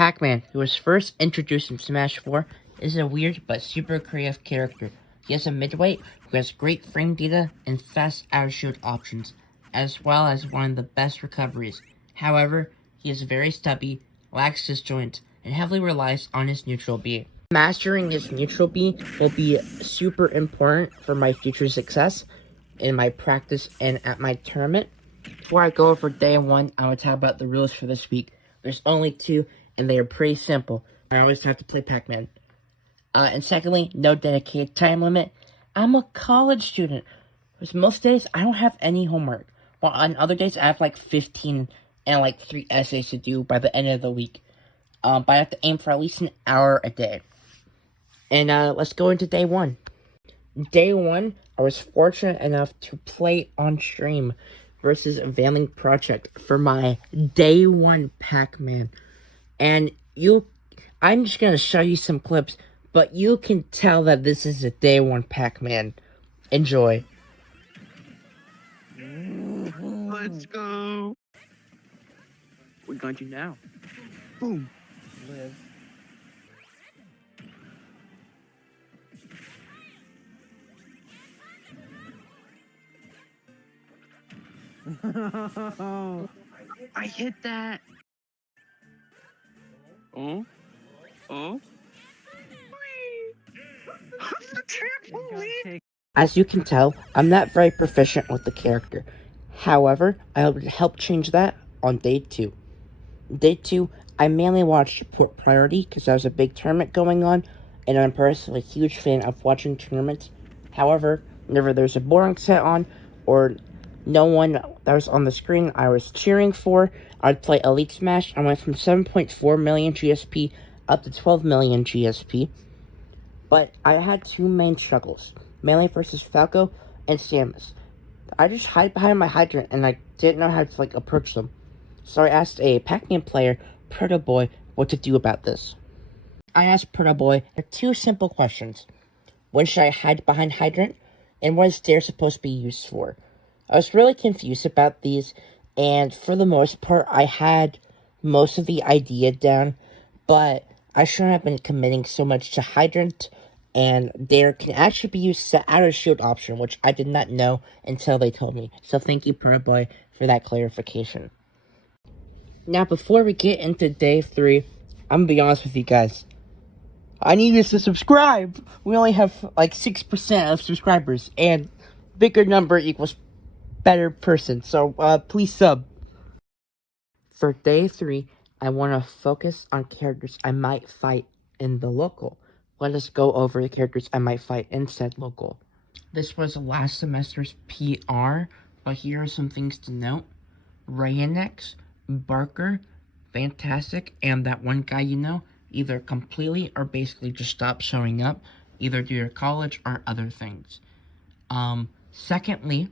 Pac-Man, who was first introduced in Smash 4, is a weird but super creative character. He is a midweight who has great frame data and fast out-of-shield options, as well as one of the best recoveries. However, he is very stubby, lacks disjoint, and heavily relies on his neutral B. Mastering his neutral B will be super important for my future success in my practice and at my tournament. Before I go over day one, I will talk about the rules for this week. There's only two, and they are pretty simple. I always have to play Pac-Man. And secondly, no dedicated time limit. I'm a college student, because most days I don't have any homework. While on other days I have like 15 and like 3 essays to do by the end of the week. But I have to aim for at least an hour a day. And let's go into day one. Day one, I was fortunate enough to play on stream versus Veiling Project for my day one Pac-Man. And I'm just gonna show you some clips, but you can tell that this is a day one Pac-Man. Enjoy. Let's go. What are you gonna do now? Boom. Live. I hit that. Oh. As you can tell, I'm not very proficient with the character. However, I will help change that on day two. Day two, I mainly watched Port Priority because there was a big tournament going on, and I'm personally a huge fan of watching tournaments. However, whenever there's a boring set on, or no one that was on the screen I was cheering for, I'd play Elite Smash. I went from 7.4 million GSP up to 12 million GSP. But I had two main struggles, Melee versus Falco and Samus. I just hide behind my hydrant and I didn't know how to approach them. So I asked a Pac-Man player, Proto Boy, what to do about this. I asked Proto Boy two simple questions. When should I hide behind hydrant? And what is Dare supposed to be used for? I was really confused about these, and for the most part, I had most of the idea down, but I shouldn't have been committing so much to hydrant, and Dare can actually be used as out of shield option, which I did not know until they told me. So thank you, Proto Boy, for that clarification. Now, before we get into day 3, I'm gonna be honest with you guys. I need you to subscribe. We only have like 6% of subscribers, and bigger number equals better person. So please sub. For day 3, I want to focus on characters I might fight in the local. Let us go over the characters I might fight in said local. This was last semester's PR, but here are some things to note. Rayanex, Barker, Fantastic, and that one guy you know, either completely or basically just stopped showing up, either due to college or other things. Secondly,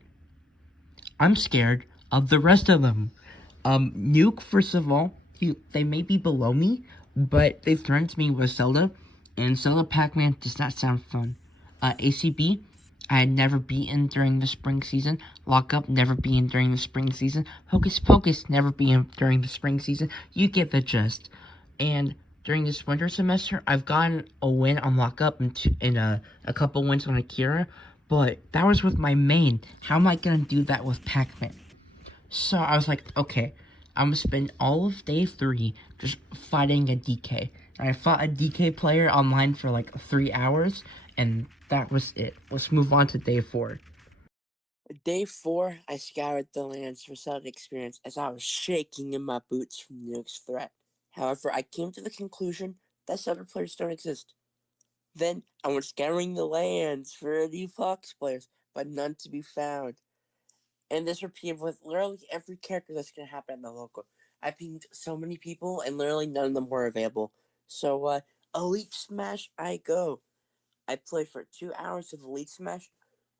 I'm scared of the rest of them. Nuke, first of all, they may be below me, but they threatened me with Zelda, and Zelda Pac-Man does not sound fun. ACB, I had never beaten during the spring season. Lock Up, never beaten during the spring season. Hocus Pocus, never beaten during the spring season. You get the gist. And during this winter semester, I've gotten a win on Lock Up and a couple wins on Akira, but that was with my main. How am I gonna do that with Pac-Man? So I was like, okay, I'm gonna spend all of day 3 just fighting a DK. And I fought a DK player online for like 3 hours, and that was it. Let's move on to day 4. Day 4, I scoured the lands for solid experience as I was shaking in my boots from Nuke's threat. However, I came to the conclusion that other players don't exist. Then I went scouring the lands for any Fox players, but none to be found. And this repeated with literally every character that's going to happen in the local. I pinged so many people, and literally none of them were available. So, Elite Smash, I go. I played for 2 hours of Elite Smash,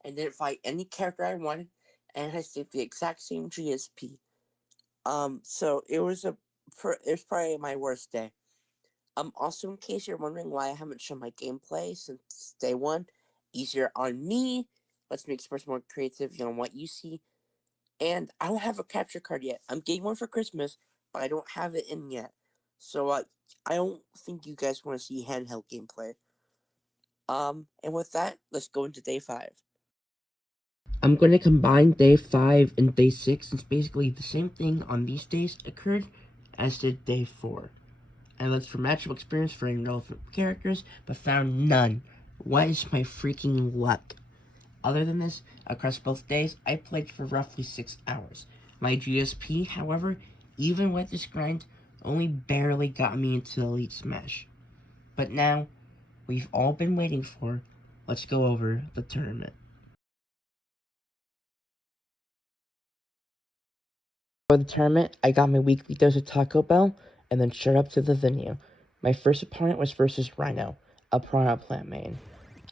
and didn't fight any character I wanted, and I stayed the exact same GSP. So it was probably my worst day. Also, in case you're wondering why I haven't shown my gameplay since day 1, easier on me. Let's make sports more creative, on what you see. And I don't have a capture card yet. I'm getting one for Christmas, but I don't have it in yet. So I don't think you guys want to see handheld gameplay. And with that, let's go into day 5. I'm going to combine day 5 and day 6 since basically the same thing on these days occurred as did day 4. I looked for matchup experience for relevant characters, but found none. What is my freaking luck? Other than this, across both days, I played for roughly 6 hours. My GSP, however, even with this grind, only barely got me into Elite Smash. But now, we've all been waiting for, let's go over the tournament. For the tournament, I got my weekly dose of Taco Bell, and then showed up to the venue. My first opponent was versus Rhino, a Piranha Plant main.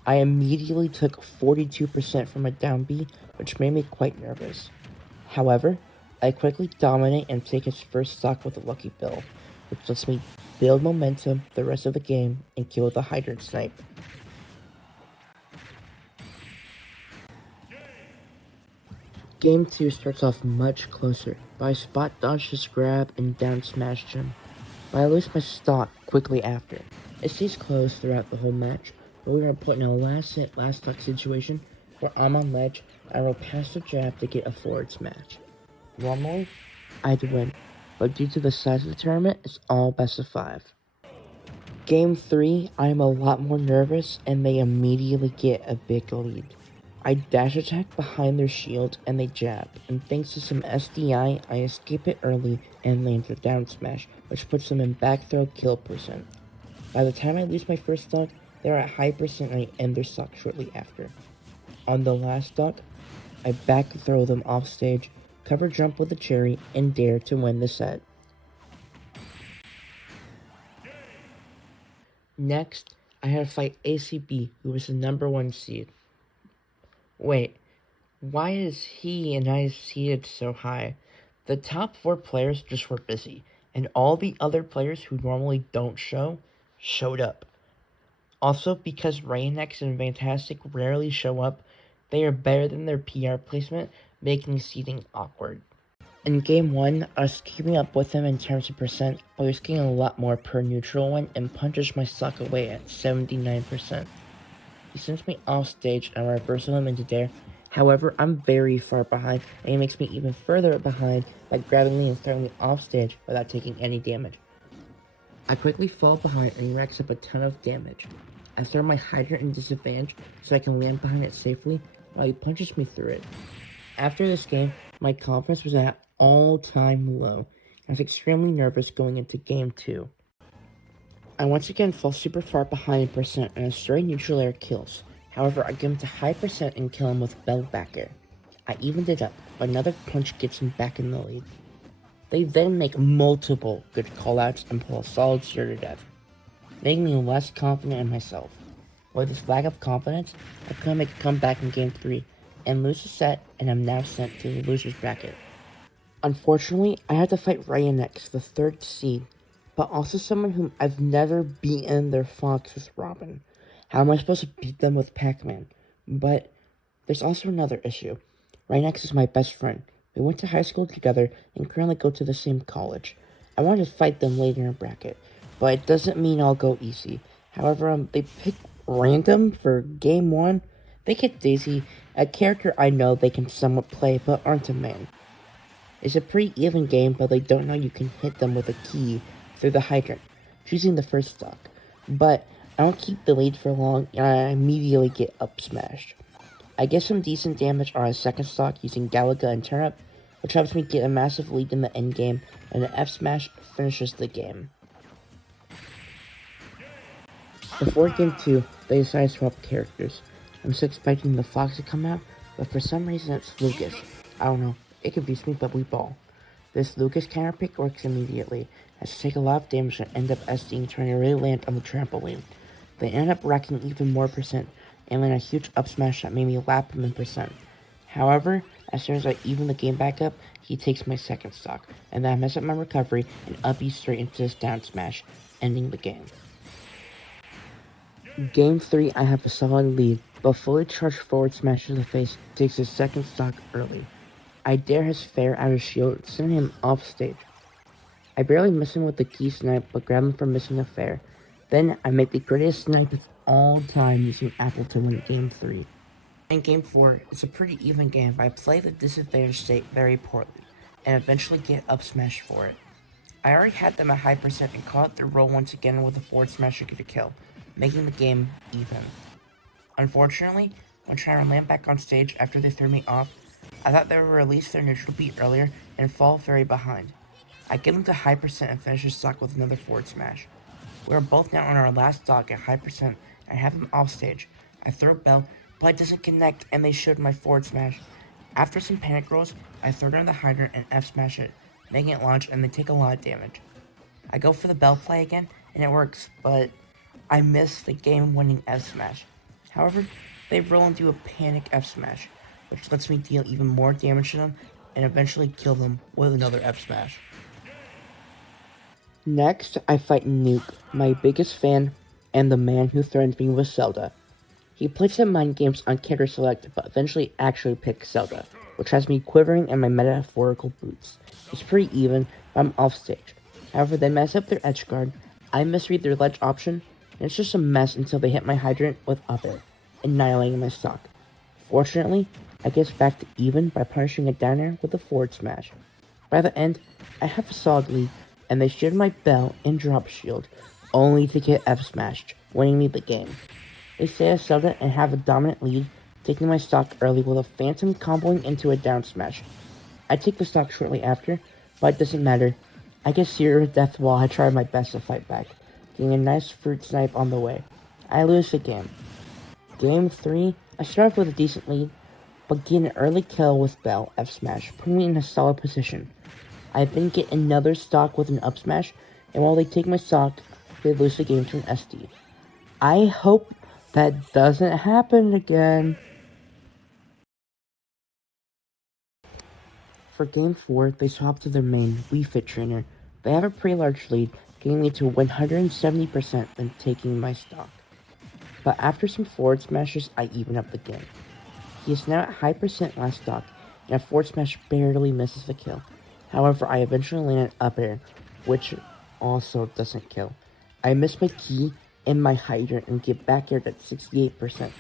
I immediately took 42% from a down B, which made me quite nervous. However, I quickly dominate and take his first stock with a lucky build, which lets me build momentum the rest of the game and kill the hydrant snipe. Game 2 starts off much closer, but I spot dodge his grab and down smashed him. But I lose my stock quickly after. It stays close throughout the whole match, but we're going to put in a last hit, last stock situation where I'm on ledge, I roll past the jab to get a forward smash. Normally, I'd win, but due to the size of the tournament, it's all best of 5. Game 3, I'm a lot more nervous, and they immediately get a big lead. I dash attack behind their shield, and they jab, and thanks to some SDI, I escape it early and land a down smash, which puts them in back throw kill percent. By the time I lose my first stock, they're at high percent and I end their stock shortly after. On the last stock, I back throw them off stage, cover jump with a cherry, and dare to win the set. Next, I had to fight ACB, who was the number 1 seed. Wait, why is he and I seated so high? The top 4 players just were busy, and all the other players who normally don't show, showed up. Also, because Rayonex and Fantastic rarely show up, they are better than their PR placement, making seating awkward. In Game 1, I was keeping up with him in terms of percent, but I was getting a lot more per neutral one and punches my stock away at 79%. He sends me off stage and I reversal him into dare. However, I'm very far behind, and he makes me even further behind by grabbing me and throwing me off stage without taking any damage. I quickly fall behind and he racks up a ton of damage. I throw my hydrant in disadvantage so I can land behind it safely while he punches me through it. After this game, my confidence was at all-time low. I was extremely nervous going into Game 2. I once again fall super far behind in percent and a stray neutral air kills. However, I get him to high percent and kill him with bell back air. I evened it up, but another punch gets him back in the lead. They then make multiple good callouts and pull a solid 0 to death, making me less confident in myself. With this lack of confidence, I couldn't make a comeback in Game 3 and lose the set, and I'm now sent to the loser's bracket. Unfortunately, I had to fight Rayonex, the 3rd seed, but also someone whom I've never beaten their Fox with Robin. How am I supposed to beat them with Pac-Man? But there's also another issue. Rayonex is my best friend. We went to high school together and currently go to the same college. I wanted to fight them later in bracket, but it doesn't mean I'll go easy. However, they picked random for Game 1. They get Daisy, a character I know they can somewhat play but aren't a main. It's a pretty even game, but they don't know you can hit them with a key through the hydrant, choosing the first stock. But I don't keep the lead for long, and I immediately get up smashed. I get some decent damage on a second stock using Galaga and Turnip, which helps me get a massive lead in the endgame, and the F smash finishes the game. Before Game 2, they decide to swap characters. I'm still expecting the Fox to come out, but for some reason it's Lucas. I don't know, it confused me, but we ball. This Lucas counter pick works immediately, as they take a lot of damage and end up SDing trying to really land on the trampoline. They end up racking even more percent, and land a huge up smash that made me lap him in percent. However, as soon as I even the game back up, he takes my second stock, and then I mess up my recovery and up E straight into this down smash, ending the game. Game 3, I have a solid lead, but fully charged forward smash to the face takes his second stock early. I dare his fair out of shield, sending him off stage. I barely miss him with the key snipe, but grab him for missing a fair. Then I make the greatest snipe of all time using Apple to win Game 3. In Game 4, it's a pretty even game if I play the disadvantaged state very poorly, and eventually get up smashed for it. I already had them at high percent and caught their roll once again with a forward smash to get a kill, making the game even. Unfortunately, when trying to land back on stage after they threw me off, I thought they would release their neutral beat earlier and fall very behind. I get them to high percent and finish the stock with another forward smash. We are both now on our last stock at high percent and I have them off stage. I throw Bell, but it doesn't connect and they showed my forward smash. After some panic rolls, I throw down the hydrant and F smash it, making it launch and they take a lot of damage. I go for the Bell play again and it works, but I miss the game-winning F smash. However, they roll into a panic F smash, which lets me deal even more damage to them and eventually kill them with another F smash. Next, I fight Nuke, my biggest fan, and the man who threatens me with Zelda. He plays some mind games on character select, but eventually actually picks Zelda, which has me quivering in my metaphorical boots. It's pretty even, but I'm off stage. However, they mess up their edge guard, I misread their ledge option, and it's just a mess until they hit my hydrant with up air, annihilating my stock. Fortunately, I get back to even by punishing a down air with a forward smash. By the end, I have a solid lead, and they shared my bell and drop shield, only to get F smashed, winning me the game. They stay as Zelda and have a dominant lead, taking my stock early with a phantom comboing into a down smash. I take the stock shortly after, but it doesn't matter. I get seared to death while I try my best to fight back, getting a nice fruit snipe on the way. I lose the game. Game 3, I start off with a decent lead, but get an early kill with Bell F smash, putting me in a solid position. I then get another stock with an up smash, and while they take my stock, they lose the game to an SD. I hope that doesn't happen again. For Game 4, they swap to their main Wii Fit trainer. They have a pretty large lead, getting me to 170% and taking my stock. But after some forward smashes, I even up the game. He is now at high percent last stock, and a forward smash barely misses the kill. However, I eventually land an up air, which also doesn't kill. I miss my key and my hydrant and get back aired at 68%,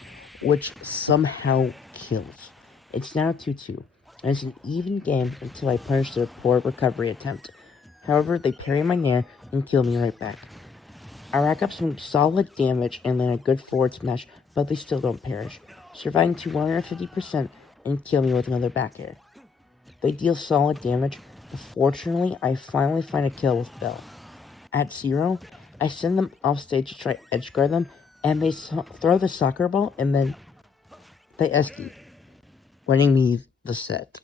which somehow kills. It's now 2-2, and it's an even game until I punish their poor recovery attempt. However, they parry my nair and kill me right back. I rack up some solid damage and land a good forward smash, but they still don't perish, surviving to 150% and kill me with another back air. They deal solid damage, but fortunately I finally find a kill with Bell. At 0, I send them off stage to try edge guard them, and they throw the soccer ball and then they SD, winning me the set.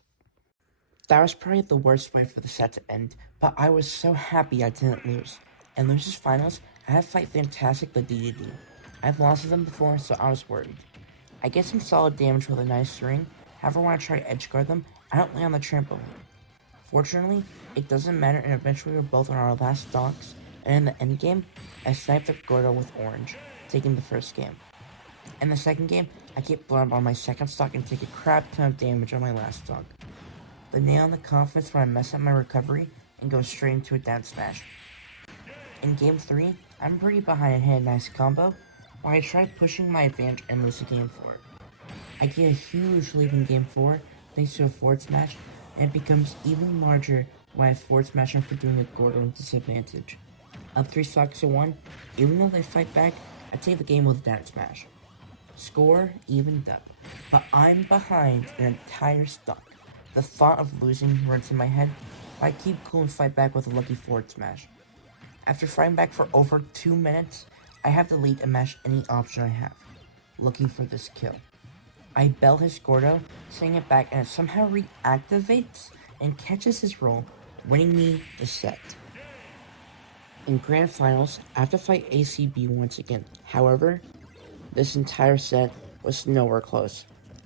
That was probably the worst way for the set to end, but I was so happy I didn't lose. In Losers Finals, I had to fight Fantastic the DDD. I've lost to them before, so I was worried. I get some solid damage with a nice ring, however when I try to edge guard them, I don't land on the trampoline. Fortunately, it doesn't matter and eventually we're both on our last stocks, and in the endgame, I sniped the Gordo with orange, taking the first game. In the second game, I get blown up on my second stock and take a crap ton of damage on my last stock. The nail in the confidence when I mess up my recovery and go straight into a down smash. In game 3, I'm pretty behind and hit a nice combo, while I try pushing my advantage and lose the game 4. I get a huge lead in game 4 thanks to a forward smash, and it becomes even larger when I forward smash him for doing a Gordo disadvantage. Up 3 stocks to 1, even though they fight back, I take the game with a down smash. Score evened up, but I'm behind an entire stock. The thought of losing runs in my head, but I keep cool and fight back with a lucky forward smash. After fighting back for over 2 minutes, I have the lead and mash any option I have, looking for this kill. I bell his Gordo, sending it back, and it somehow reactivates and catches his roll, winning me the set. In Grand Finals, I have to fight ACB once again. However, this entire set was nowhere close.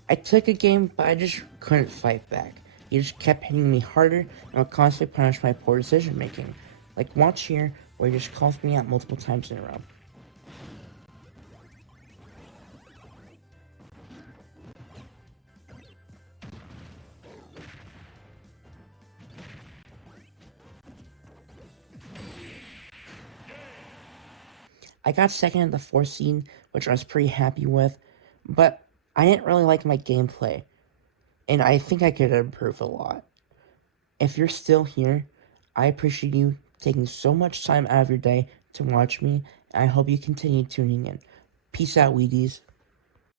I took a game, but I just couldn't fight back. He just kept hitting me harder and would constantly punish my poor decision making. Like watch here, where he just calls me out multiple times in a row. I got second in the fourth scene, which I was pretty happy with, but I didn't really like my gameplay, and I think I could improve a lot. If you're still here, I appreciate you taking so much time out of your day to watch me, and I hope you continue tuning in. Peace out, Wheaties.